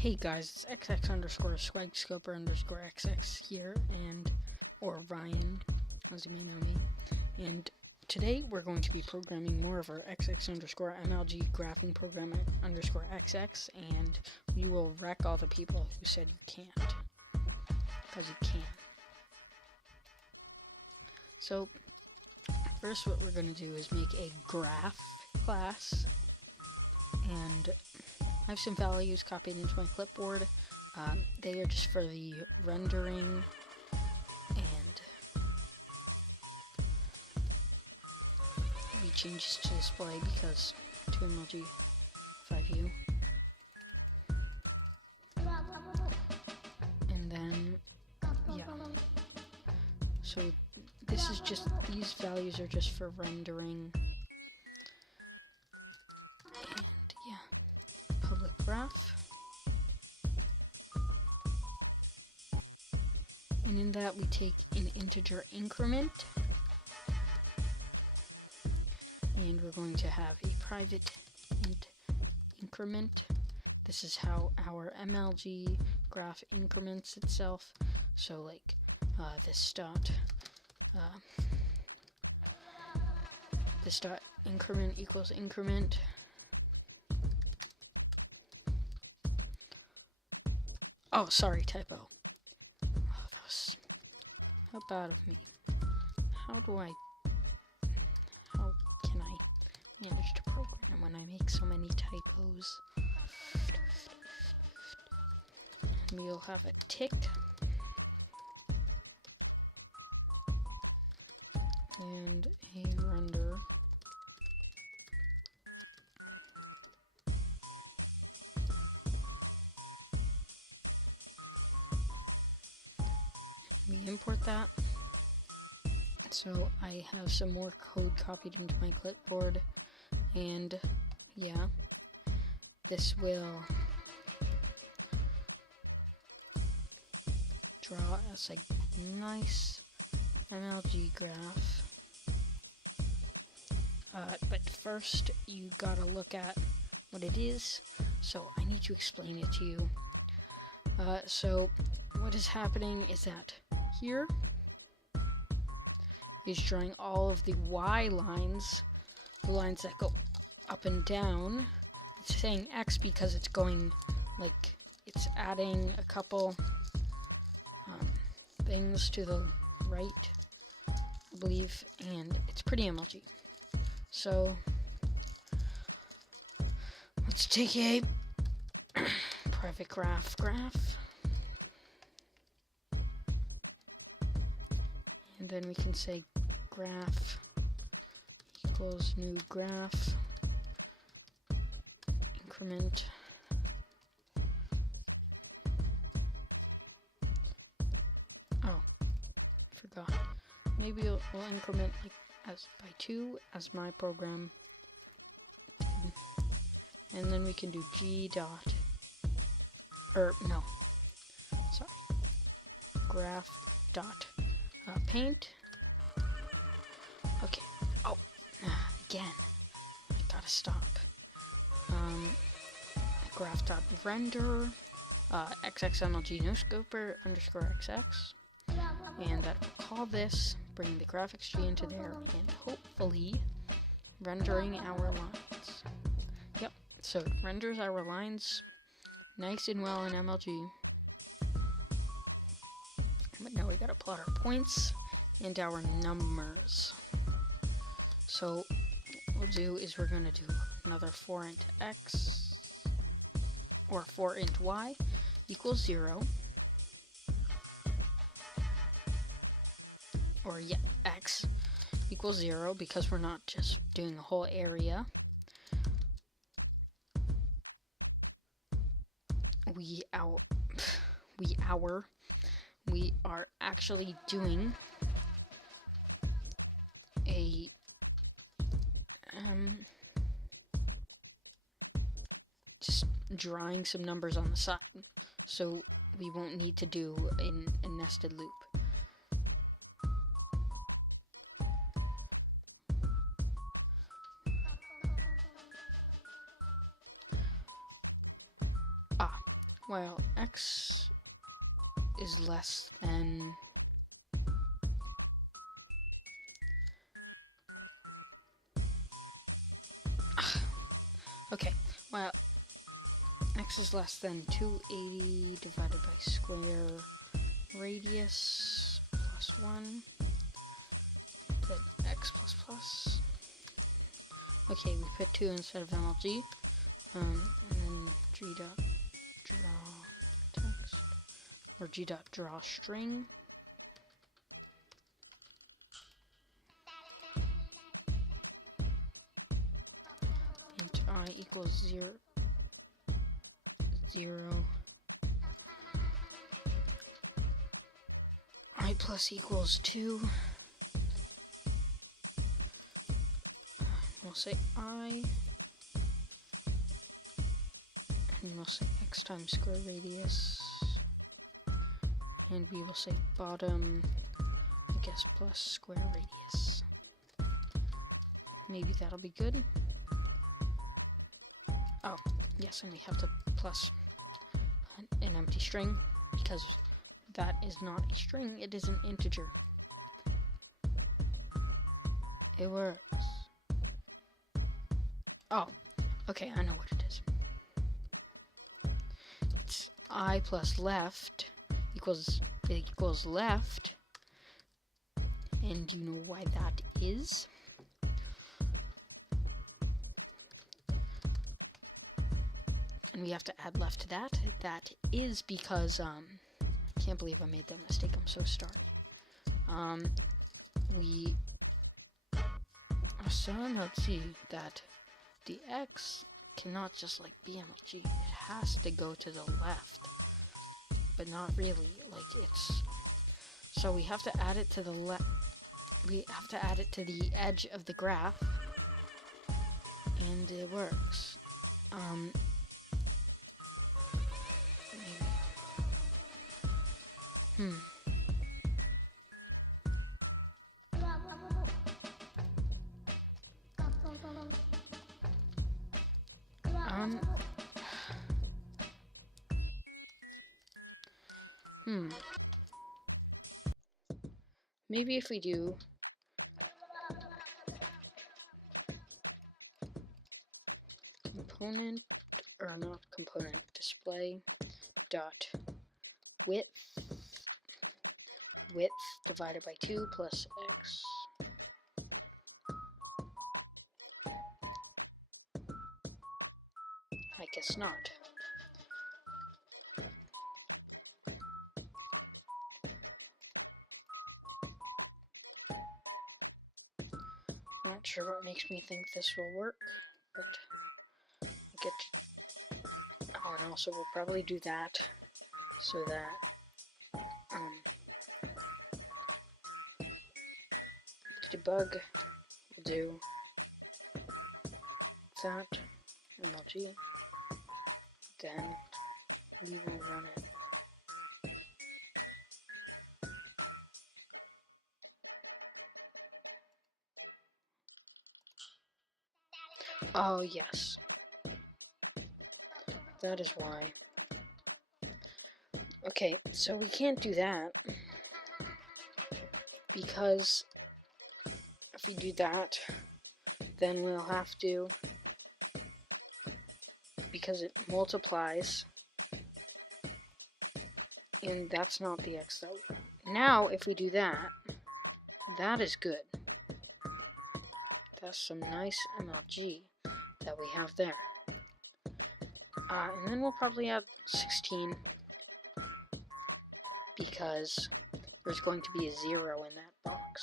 Hey guys, it's XX underscore swagscoper underscore XX here, or Ryan, as you may know me. And today we're going to be programming more of our XX underscore MLG graphing program underscore XX, and we will wreck all the people who said you can't. Because you can. So, first what we're going to do is make a graph class, and I have some values copied into my clipboard. They are just for the rendering and we changes to display because 2MLG 5U. And then, yeah. So these values are just for rendering. And yeah, public graph. And in that we take an integer increment, and we're going to have a private int increment. This is how our MLG graph increments itself. So like this dot increment equals increment. Oh, sorry, typo. How bad of me. How can I manage to program when I make so many typos? We'll have it ticked. And a render. We import that. So I have some more code copied into my clipboard, and yeah, this will draw us a nice MLG graph. But first you gotta look at what it is, so I need to explain it to you. So what is happening is that here is drawing all of the Y lines, the lines that go up and down. It's saying X because it's going, like, it's adding a couple things to the right, I believe, and it's pretty MLG. So let's take a private graph. And then we can say graph equals new graph increment. Oh, forgot. Maybe we'll increment like as by 2 as my program. And then we can do g dot, graph dot paint. Okay. Oh, again. I gotta stop. Graph dot render. XXMLG noscoper underscore XX. And that will call this, bring the graphics tree into there, and hopefully rendering our lines. Yep. So it renders our lines nice and well in MLG. But now we gotta plot our points and our numbers. So what we'll do is we're gonna do another for_int x, or for_int y equals 0. Or yeah, x equals 0 because we're not just doing a whole area. We are actually doing a just drawing some numbers on the side, so we won't need to do a nested loop. while x is less than okay, while x is less than 280 divided by square radius plus 1, then x plus plus. Okay, we put 2 instead of MLG, and then g dot draw text, or g dot draw string. Int I equals 0, 0. I plus equals 2. We'll say I, and we'll say x times square radius, and we will say bottom, I guess, plus square radius. Maybe that'll be good. Oh, yes, and we have to plus an empty string, because that is not a string, it is an integer. It works. Oh, okay, I know what it is. It's I plus left equals left, and you know why that is? And we have to add left to that. That is because, I can't believe I made that mistake, I'm so sorry. We so now see that the x cannot just like be MLG, it has to go to the left, but not really, like it's, so we have to add it to the left, we have to add it to the edge of the graph, and it works. Maybe. Maybe if we do component, or not component, display dot width divided by 2 plus x. I guess not. Not sure what makes me think this will work, but I'll get to, oh, and also we'll probably do that so that debug will do that MLG, then we will run it. Oh yes, that is why. Okay, so we can't do that because if we do that, then we'll have to, because it multiplies, and that's not the x that we want. Now, if we do that, that is good. That's some nice MLG that we have there. And then we'll probably add 16, because there's going to be a 0 in that box.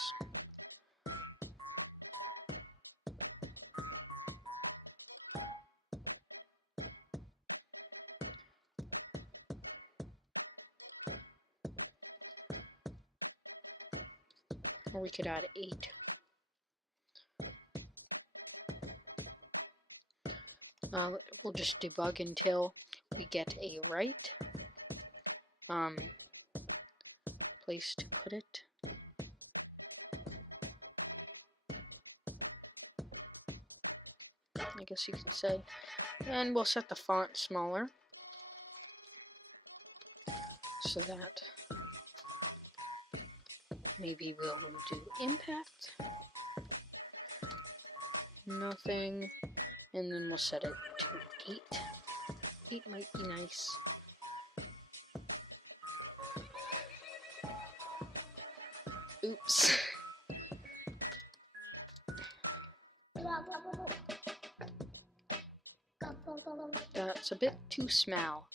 Or we could add 8. We'll just debug until we get a right place to put it. I guess you could say. And we'll set the font smaller. so that maybe we'll do impact, nothing, and then we'll set it to 8. 8 might be nice. Oops. That's a bit too small.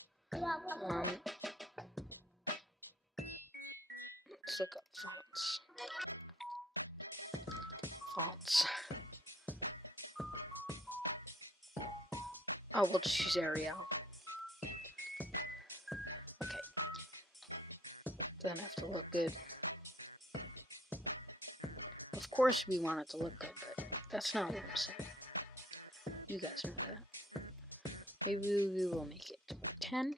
Let's look up fonts. Oh, we'll just use Arial. Okay. Doesn't have to look good. Of course we want it to look good, but that's not what I'm saying. You guys know that. Maybe we will make it 10.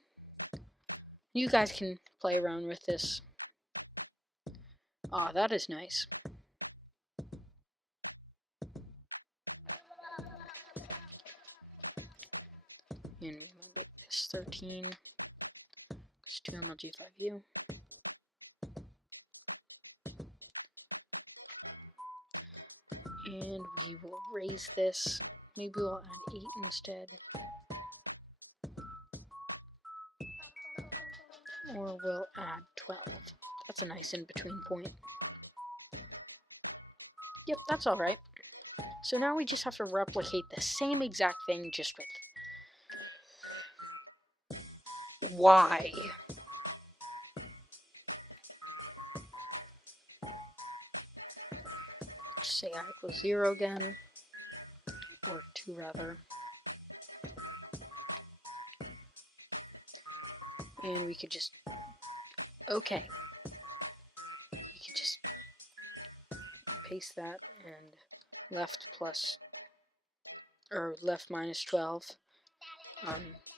You guys can play around with this. Ah, that is nice. And we might make this 13. It's 2 MLG5U. And we will raise this. Maybe we'll add 8 instead. Or we'll add 12. That's a nice in-between point. Yep, that's alright. So now we just have to replicate the same exact thing, just with Y. Just say I equals 0 again. Or 2 rather. And we could just... Okay. We could just paste that and left plus... or left minus 12.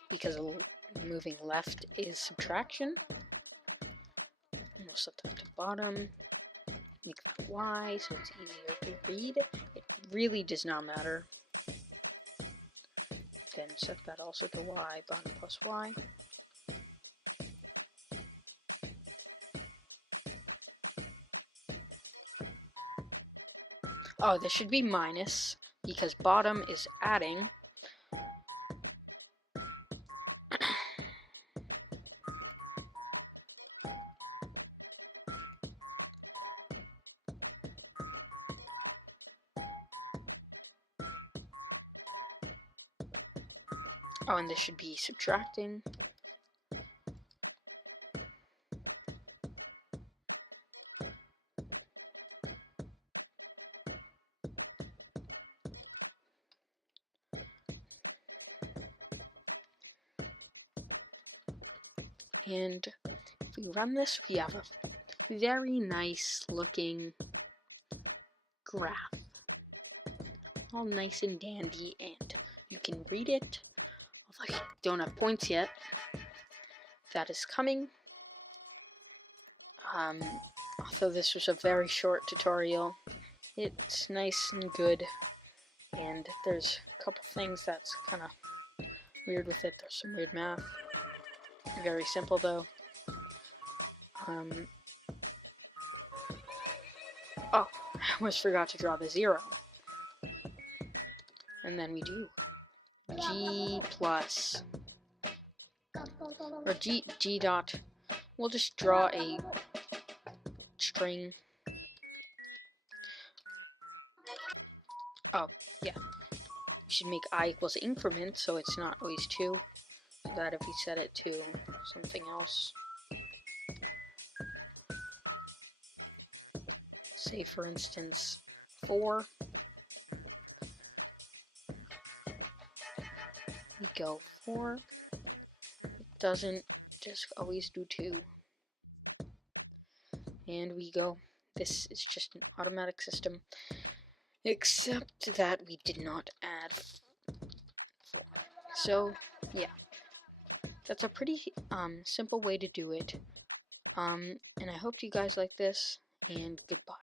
Because moving left is subtraction. And we'll set that to bottom. Make that Y so it's easier to read. It really does not matter. Then set that also to Y, bottom plus Y. Oh, this should be minus, because bottom is adding. Oh, and this should be subtracting. And if we run this, we have a very nice looking graph. All nice and dandy, and you can read it. Although I don't have points yet. That is coming. Although this was a very short tutorial, it's nice and good. And there's a couple things that's kind of weird with it. There's some weird math. Very simple though. Oh, I almost forgot to draw the 0. And then we do G plus, or G dot. We'll just draw a string. Oh, yeah. We should make I equals increment so it's not always 2. So that if we set it to something else, say for instance 4, we go 4. It doesn't just always do 2. And we go, this is just an automatic system, except that we did not add 4. So, yeah. That's a pretty simple way to do it. And I hope you guys like this, and goodbye.